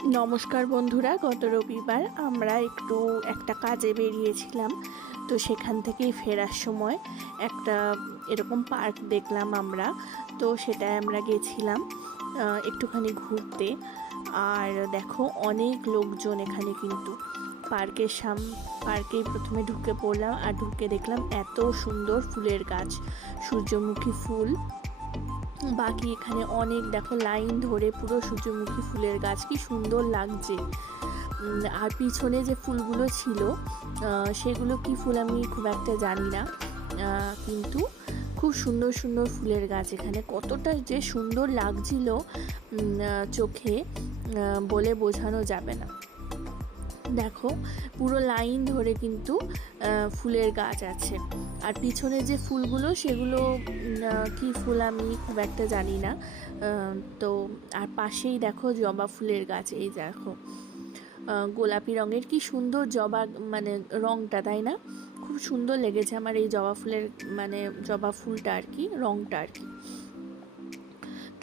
নমস্কার বন্ধুরা, গত রবিবার আমরা একটা কাজে বেরিয়েছিলাম। তো সেখান থেকেই ফেরার সময় একটা এরকম পার্ক দেখলাম আমরা। তো সেটায় আমরা গেছিলাম একটুখানি ঘুরতে। আর দেখো অনেক লোকজন এখানে, কিন্তু পার্কেই প্রথমে ঢুকে পড়লাম, আর ঢুকে দেখলাম এত সুন্দর ফুলের গাছ, সূর্যমুখী ফুল। বাকি এখানে অনেক দেখো লাইন ধরে পুরো সূর্যমুখী ফুলের গাছ, কি সুন্দর লাগছে। আর পিছনে যে ফুলগুলো ছিল সেগুলো কি ফুল আমি খুব একটা জানি না, কিন্তু খুব সুন্দর সুন্দর ফুলের গাছ এখানে, কতটা যে সুন্দর লাগছিল চোখে বলে বোঝানো যাবে না। দেখো পুরো লাইন ধরে কিন্তু ফুলের গাছ আছে। আর পিছনে যে ফুলগুলো সেগুলো কি ফুল আমি খুব একটা জানি না। তো আর পাশেই দেখো জবা ফুলের গাছ, এই দেখো গোলাপি রঙের, কি সুন্দর জবা, মানে রঙটা, তাই না? খুব সুন্দর লেগেছে আমার এই জবা ফুলের, মানে জবা ফুলটা আর কি, রঙটা আর কি।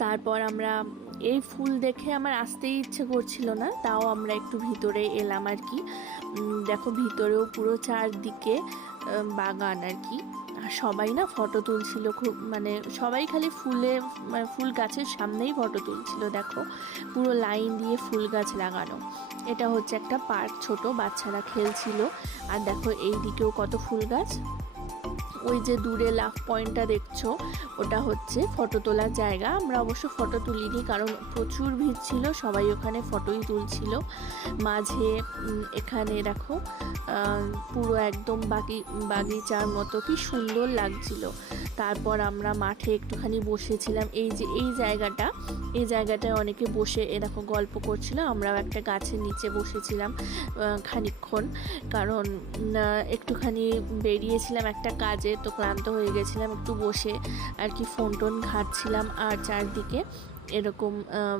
তারপর আমরা এই ফুল দেখে আমার আসতেই ইচ্ছে করছিল না, তাও আমরা একটু ভিতরে এলাম আর কি। দেখো ভিতরেও পুরো চারদিকে বাগান আর কি। আর সবাই না ফটো তুলছিল খুব, মানে সবাই খালি ফুল গাছের সামনেই ফটো তুলছিল। দেখো পুরো লাইন দিয়ে ফুল গাছ লাগানো। এটা হচ্ছে একটা পার্ক, ছোট বাচ্চারা খেলছিল। আর দেখো এই দিকেও কত ফুল গাছ। ওই যে দূরে লাভ পয়েন্টটা দেখছো, ওটা হচ্ছে ফটো তোলার জায়গা। আমরা অবশ্য ফটো তুলিনি, কারণ প্রচুর ভিড় ছিল, সবাই ওখানে ফটোই তুলছিল। মাঝে এখানে দেখো পুরো একদম বাগিচার মতো, কি সুন্দর লাগছিল। তারপর আমরা মাঠে একটুখানি বসেছিলাম। এই জায়গাটায় অনেকে বসে দেখো গল্প করছিল। আমরাও একটা গাছের নিচে বসেছিলাম খানিকক্ষণ, কারণ একটুখানি বেরিয়েছিলাম একটা কাজে, তো ক্লান্ত হয়ে গেছিলাম, একটু বসে আর কি ফোন টোন ঘাঁটছিলাম আর চারদিকে এরকম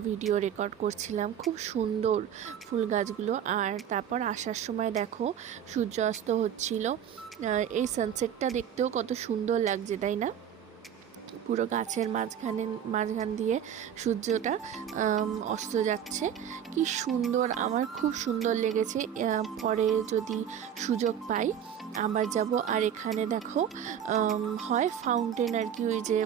ভিডিও রেকর্ড করছিলাম। খুব সুন্দর ফুল গাছগুলো। আর তারপর আসার সময় দেখো সূর্যাস্ত হচ্ছিল। এই সানসেটটা দেখতেও কত সুন্দর লাগছে, তাই না? পুরো গাছের মাঝখান দিয়ে সূর্যটা অস্ত যাচ্ছে, কি সুন্দর, আমার খুব সুন্দর লেগেছে। পরে যদি সুযোগ পাই আবার যাব। আর এখানে দেখো হয় ফাউন্টেন আর কি, ওই যে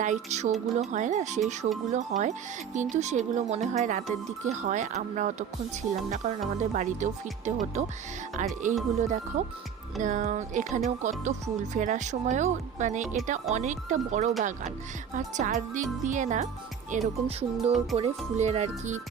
লাইট শোগুলো হয় না, সেই শোগুলো হয়, কিন্তু সেগুলো মনে হয় রাতের দিকে হয়। আমরা অতক্ষণ ছিলাম না, কারণ আমাদের বাড়িতেও ফিরতে হতো। আর এইগুলো দেখো এখানেও কত ফুল, ফেরার সময়ও, মানে এটা অনেকটা বড় বাগান। আর চারদিক দিয়ে না এরকম সুন্দর করে ফুলের আর কি